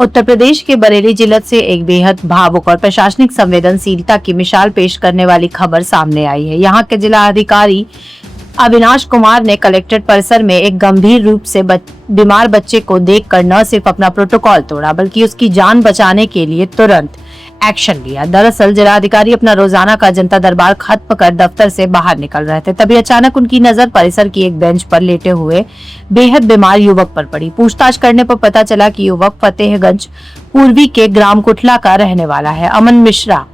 उत्तर प्रदेश के बरेली जिले से एक बेहद भावुक और प्रशासनिक संवेदनशीलता की मिसाल पेश करने वाली खबर सामने आई है। यहाँ के जिला अधिकारी अविनाश कुमार ने कलेक्ट्रेट परिसर में एक गंभीर रूप से बीमार बच्चे को देखकर न सिर्फ अपना प्रोटोकॉल तोड़ा बल्कि उसकी जान बचाने के लिए तुरंत एक्शन लिया। दरअसल जिलाधिकारी अपना रोजाना का जनता दरबार खत्म कर दफ्तर से बाहर निकल रहे थे, तभी अचानक उनकी नजर परिसर की एक बेंच पर लेटे हुए बेहद बीमार युवक पर पड़ी। पूछताछ करने पर पता चला कि युवक फतेहगंज पूर्वी के ग्राम कुठला का रहने वाला है, अमन मिश्रा,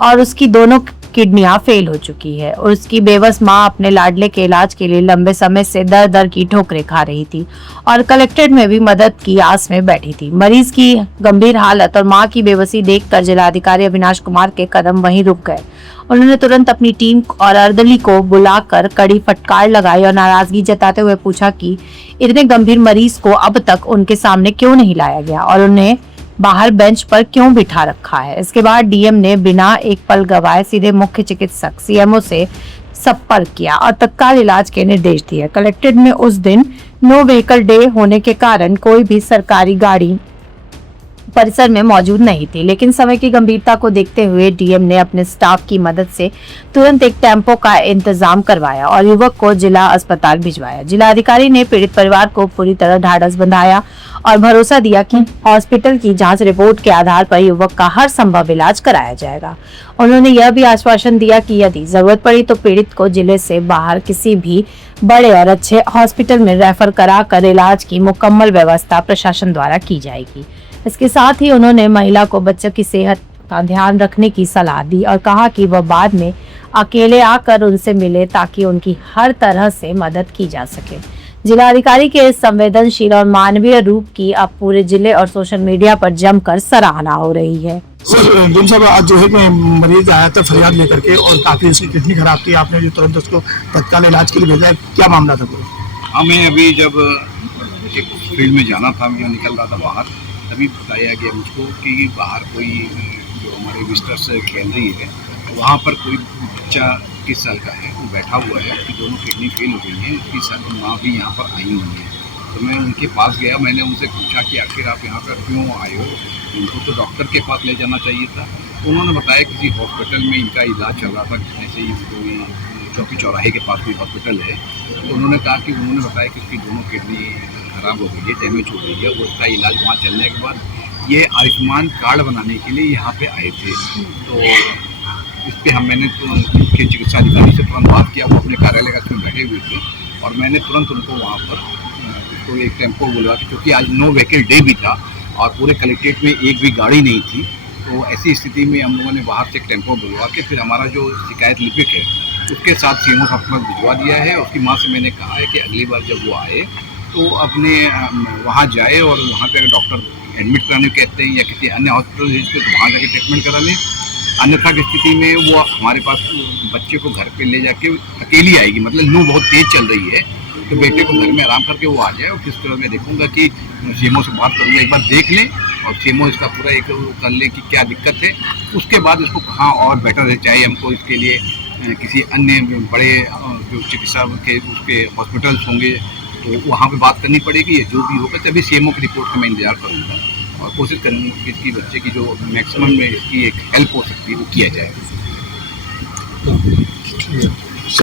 और उसकी दोनों किडनियां फेल हो चुकी है और उसकी बेबस मां अपने लाडले के इलाज के लिए लंबे समय से दर दर की ठोकरें खा रही थी और कलेक्ट्रेट में भी मदद की आस में बैठी थी। मरीज की गंभीर हालत और मां की बेबसी देखकर जिलाधिकारी अविनाश कुमार के कदम वहीं रुक गए। उन्होंने तुरंत अपनी टीम और अर्दली को बुलाकर कड़ी फटकार लगाई और नाराजगी जताते हुए पूछा कि इतने गंभीर मरीज को अब तक उनके सामने क्यों नहीं लाया गया और उन्हें बाहर बेंच पर क्यों बिठा रखा है। इसके बाद डीएम ने बिना एक पल गवाए सीधे मुख्य चिकित्सक सीएमओ से संपर्क किया और तत्काल इलाज के निर्देश दिए। कलेक्ट्रेट में उस दिन नो व्हीकल डे होने के कारण कोई भी सरकारी गाड़ी परिसर में मौजूद नहीं थी, लेकिन समय की गंभीरता को देखते हुए डीएम ने अपने स्टाफ की मदद से तुरंत एक टेम्पो का इंतजाम करवाया और युवक को जिला अस्पताल भिजवाया। जिलाधिकारी ने पीड़ित परिवार को पूरी तरह ढाढ़स बंधाया और भरोसा दिया कि हॉस्पिटल की जांच रिपोर्ट के आधार पर युवक का हर संभव इलाज कराया जाएगा। उन्होंने यह भी आश्वासन दिया कि यदि जरूरत पड़ी तो पीड़ित को जिले से बाहर किसी भी बड़े और अच्छे हॉस्पिटल में रेफर कराकर इलाज की मुकम्मल व्यवस्था प्रशासन द्वारा की जाएगी। इसके साथ ही उन्होंने महिला को बच्चों की सेहत का ध्यान रखने की सलाह दी और कहा कि वह बाद में अकेले आकर उनसे मिले ताकि उनकी हर तरह से मदद की जा सके। जिलाधिकारी के इस संवेदनशील और मानवीय रूप की अब पूरे जिले और सोशल मीडिया पर जमकर सराहना हो रही है। सर साहब, आज जो है कि मरीज आया था फरियाद लेकर के और काफी उसकी किडनी खराब थी, आपने जो तुरंत उसको तत्काल इलाज के लिए भेजा, क्या मामला था? हमें अभी जब एक फील्ड में जाना था, मैं निकल रहा था बाहर, तभी बताया गया मुझको कि बाहर कोई जो हमारे विजिटर्स खेल रही है वहाँ पर कोई बच्चा 21 साल का है, वो बैठा हुआ है, उसकी दोनों किडनी फेल हो गई हैं, उसकी माँ भी यहाँ पर आई हुई है। तो मैं उनके पास गया, मैंने उनसे पूछा कि आखिर आप यहाँ पर क्यों आए हो, इनको तो डॉक्टर के पास ले जाना चाहिए था। तो उन्होंने बताया किसी हॉस्पिटल में इनका इलाज चल रहा था, ऐसे ही कोई चौकी चौराहे के पास कोई हॉस्पिटल है। तो उन्होंने कहा कि उन्होंने बताया कि उसकी दोनों किडनी खराब हो गई है, डैमेज हो गई है, और उसका इलाज वहाँ चलने के बाद ये आयुष्मान कार्ड बनाने के लिए यहाँ पे आए थे। तो इस पर मैंने मुख्य चिकित्सा अधिकारी से तुरंत बात किया, वो अपने कार्यालय का में बैठे हुए थे और मैंने तुरंत उनको वहाँ पर उसको एक टेम्पो बुलवा के, क्योंकि आज नो व्हीकल डे भी था और पूरे कलेक्ट्रेट में एक भी गाड़ी नहीं थी, तो ऐसी स्थिति में हम लोगों ने बाहर से एक टेम्पो बुलवा के फिर हमारा जो शिकायत लिपिक है उसके साथ सीएमओ साहब तक भिजवा दिया है। उसकी माँ से मैंने कहा है कि अगली बार जब वो आए तो अपने वहाँ जाए और वहाँ पे अगर डॉक्टर एडमिट कराने कहते हैं या किसी अन्य हॉस्पिटल भेजते तो वहाँ जाके ट्रीटमेंट करा लें, अन्यथा की स्थिति में वो हमारे पास बच्चे को घर पे ले जाके अकेली आएगी, मतलब लू बहुत तेज़ चल रही है, तो बेटे को घर में आराम करके वो आ जाए और किस तरह मैं देखूंगा कि सीएमओ से बात करूँगा, एक बार देख लें और सीएमओ इसका पूरा एक कर लें कि क्या दिक्कत है, उसके बाद इसको कहाँ और बेटर है, चाहे हमको इसके लिए किसी अन्य बड़े जो चिकित्सा के उसके हॉस्पिटल्स होंगे तो वहाँ पे बात करनी पड़ेगी, या जो भी होगा तभी सीएमओ की रिपोर्ट का मैं इंतजार करूँगा और कोशिश करूँगा कि इसकी बच्चे की जो मैक्सिमम में इसकी एक हेल्प हो सकती है वो किया जाए।